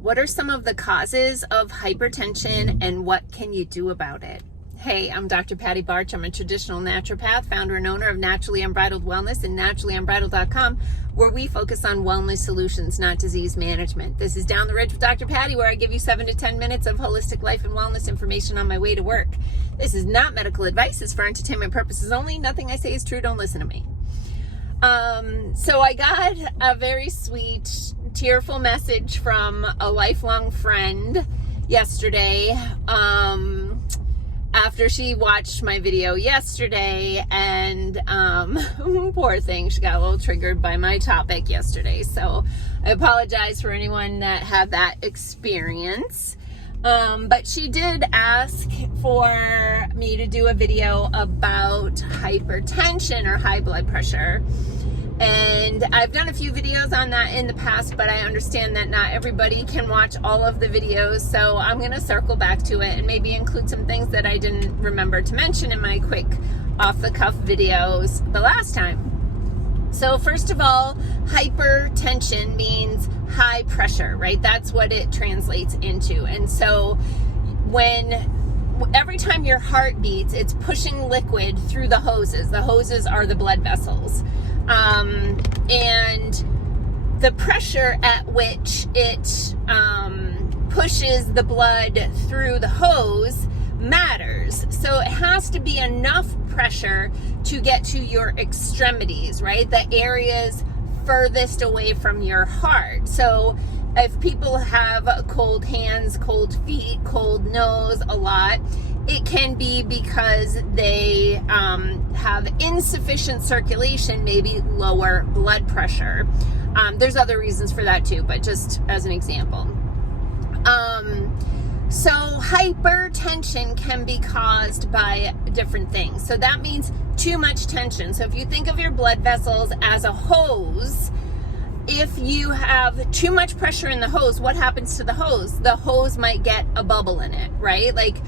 What are some of the causes of hypertension and what can you do about it? Hey, I'm Dr. Patty Barch. I'm a traditional naturopath, founder and owner of Naturally Unbridled Wellness and naturallyunbridled.com, where we focus on wellness solutions, not disease management. This is Down the Ridge with Dr. Patty, where I give you 7 to 10 minutes of holistic life and wellness information on my way to work. This is not medical advice. It's for entertainment purposes only. Nothing I say is true. Don't listen to me. So I got a very sweet, tearful message from a lifelong friend yesterday, after she watched my video yesterday, and poor thing, she got a little triggered by my topic yesterday. So I apologize for anyone that had that experience. But she did ask for me to do a video about hypertension or high blood pressure. And I've done a few videos on that in the past, but I understand that not everybody can watch all of the videos. So I'm going to circle back to it and maybe include some things that I didn't remember to mention in my quick off-the-cuff videos the last time. So first of all, hypertension means high pressure, right? That's what it translates into. And so every time your heart beats, it's pushing liquid through the hoses. The hoses are the blood vessels. And the pressure at which it pushes the blood through the hose matters. So it has to be enough pressure to get to your extremities, right? The areas furthest away from your heart. So if people have cold hands, cold feet, cold nose a lot, it can be because they have insufficient circulation, maybe lower blood pressure. There's other reasons for that too, but just as an example. So hypertension can be caused by different things. So that means too much tension. So if you think of your blood vessels as a hose, if you have too much pressure in the hose, what happens to the hose? The hose might get a bubble in it, right? Like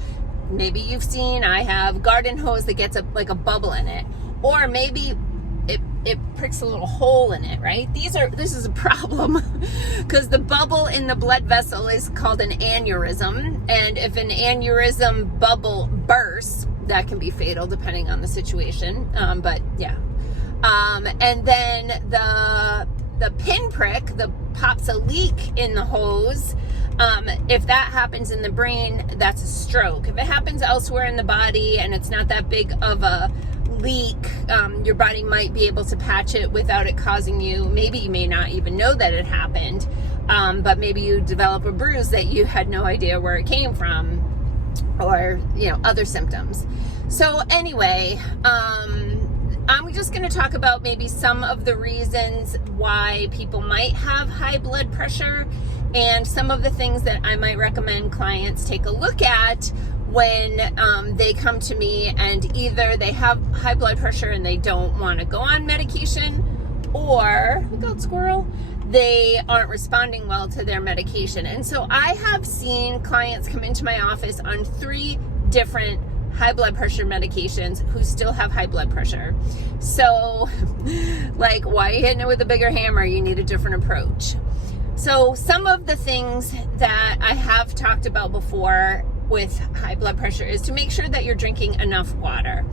maybe you've seen, I have garden hose that gets like a bubble in it, or maybe it pricks a little hole in it, right? This is a problem because the bubble in the blood vessel is called an aneurysm. And if an aneurysm bubble bursts, that can be fatal depending on the situation. But yeah. And then the pinprick, pops a leak in the hose. If that happens in the brain, that's a stroke. If it happens elsewhere in the body and it's not that big of a leak, your body might be able to patch it without it causing you, maybe you may not even know that it happened, but maybe you develop a bruise that you had no idea where it came from, or other symptoms. So anyway, I'm just going to talk about maybe some of the reasons why people might have high blood pressure and some of the things that I might recommend clients take a look at when they come to me and either they have high blood pressure and they don't want to go on medication, or, look out squirrel, they aren't responding well to their medication. And so I have seen clients come into my office on 3 different high blood pressure medications who still have high blood pressure. So like, why are you hitting it with a bigger hammer? You need a different approach. So some of the things that I have talked about before with high blood pressure is to make sure that you're drinking enough water.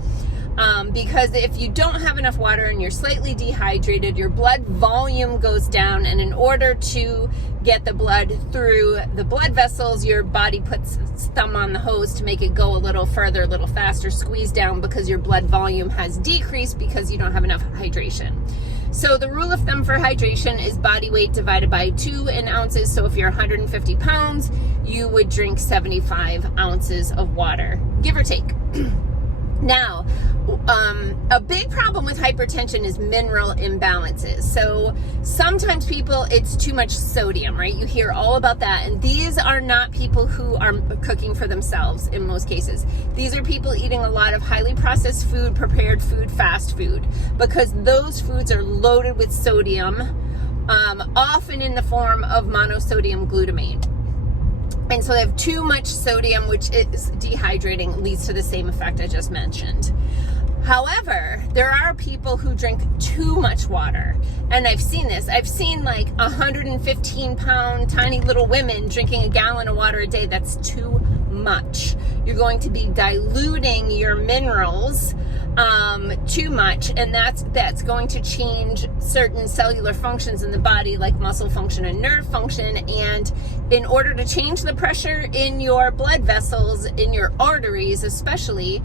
Because if you don't have enough water and you're slightly dehydrated, your blood volume goes down, and in order to get the blood through the blood vessels, your body puts its thumb on the hose to make it go a little further, a little faster, squeeze down, because your blood volume has decreased because you don't have enough hydration. So the rule of thumb for hydration is body weight divided by 2 in ounces. So if you're 150 pounds, you would drink 75 ounces of water, give or take. Now, a big problem with hypertension is mineral imbalances. So sometimes it's too much sodium, right? You hear all about that. And these are not people who are cooking for themselves in most cases. These are people eating a lot of highly processed food, prepared food, fast food, because those foods are loaded with sodium, often in the form of monosodium glutamate. And so they have too much sodium, which is dehydrating, leads to the same effect I just mentioned. However, there are people who drink too much water. And I've seen this. I've seen like 115-pound tiny little women drinking a gallon of water a day. That's too much. You're going to be diluting your minerals too much, and that's going to change certain cellular functions in the body, like muscle function and nerve function. And in order to change the pressure in your blood vessels, in your arteries especially,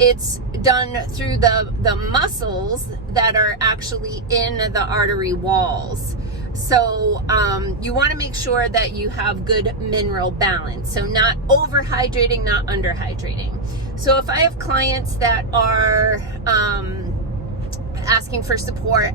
it's done through the muscles that are actually in the artery walls. So you want to make sure that you have good mineral balance. So not overhydrating, not underhydrating. So if I have clients that are asking for support,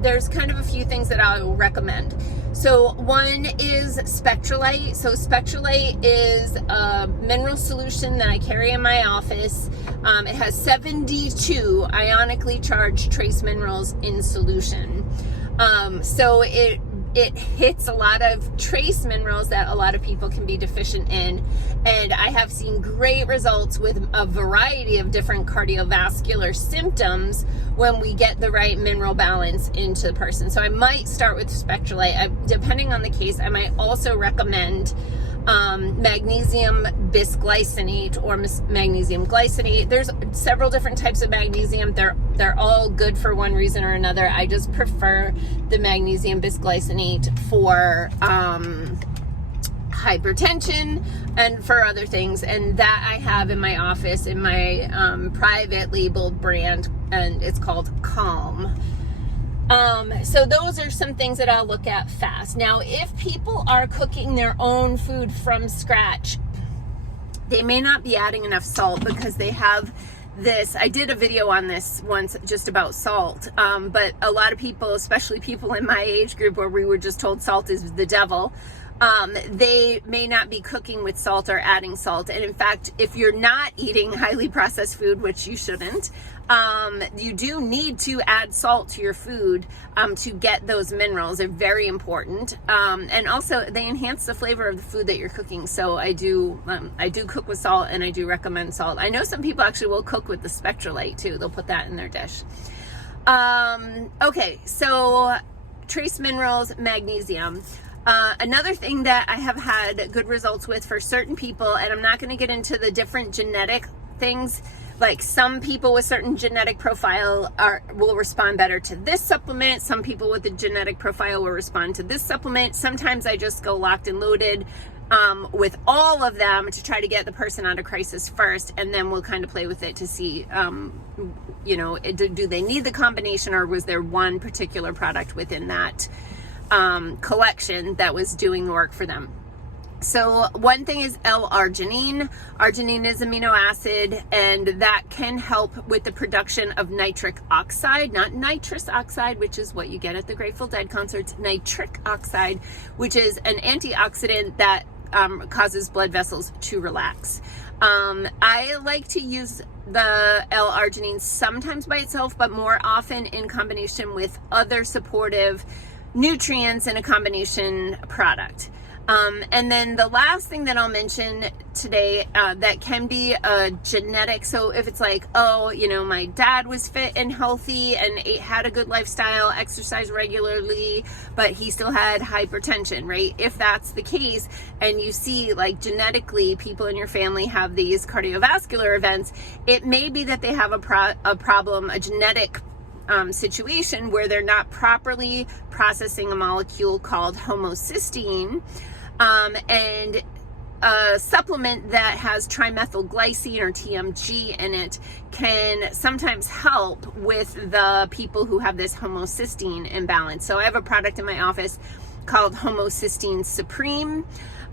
there's kind of a few things that I will recommend. So one is Spectrolite. So Spectrolite is a mineral solution that I carry in my office. It has 72 ionically charged trace minerals in solution. So it hits a lot of trace minerals that a lot of people can be deficient in. And I have seen great results with a variety of different cardiovascular symptoms when we get the right mineral balance into the person. So I might start with Spectrolite. Depending on the case, I might also recommend magnesium bisglycinate or magnesium glycinate. There's several different types of magnesium. They're all good for one reason or another. I just prefer the magnesium bisglycinate for hypertension and for other things, and that I have in my office in my private labeled brand, and it's called Calm. So those are some things that I'll look at fast. Now, if people are cooking their own food from scratch, they may not be adding enough salt because they have this. I did a video on this once just about salt, but a lot of people, especially people in my age group where we were just told salt is the devil, they may not be cooking with salt or adding salt. And in fact, if you're not eating highly processed food, which you shouldn't, you do need to add salt to your food to get those minerals. They're very important. And also they enhance the flavor of the food that you're cooking. So I do cook with salt, and I do recommend salt. I know some people actually will cook with the Spectrolite too. They'll put that in their dish. Okay, so trace minerals, magnesium. Another thing that I have had good results with for certain people, and I'm not going to get into the different genetic things, like some people with certain genetic profile will respond better to this supplement. Some people with a genetic profile will respond to this supplement. Sometimes I just go locked and loaded with all of them to try to get the person out of crisis first, and then we'll kind of play with it to see, do they need the combination, or was there one particular product within that collection that was doing the work for them. So one thing is L-arginine. Arginine is amino acid, and that can help with the production of nitric oxide, not nitrous oxide, which is what you get at the Grateful Dead concerts. Nitric oxide, which is an antioxidant that causes blood vessels to relax. I like to use the L-arginine sometimes by itself, but more often in combination with other supportive nutrients in a combination product. And then the last thing that I'll mention today that can be a genetic. So if it's like, my dad was fit and healthy and had a good lifestyle, exercised regularly, but he still had hypertension, right? If that's the case, and you see like genetically people in your family have these cardiovascular events, it may be that they have a problem, a genetic situation where they're not properly processing a molecule called homocysteine, and a supplement that has trimethylglycine or TMG in it can sometimes help with the people who have this homocysteine imbalance. So I have a product in my office called Homocysteine Supreme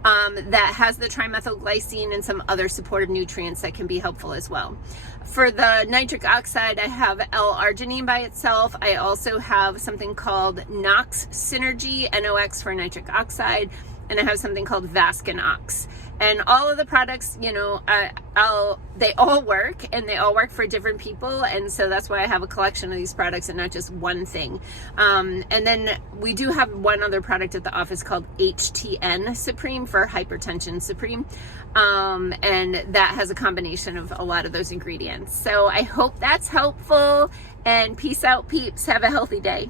that has the trimethylglycine and some other supportive nutrients that can be helpful as well. For the nitric oxide, I have L-arginine by itself. I also have something called NOx Synergy, NOx for nitric oxide, and I have something called Vascinox. And all of the products, you know, they all work, and they all work for different people. And so that's why I have a collection of these products and not just one thing. And then we do have one other product at the office called HTN Supreme for Hypertension Supreme. And that has a combination of a lot of those ingredients. So I hope that's helpful, and peace out, peeps. Have a healthy day.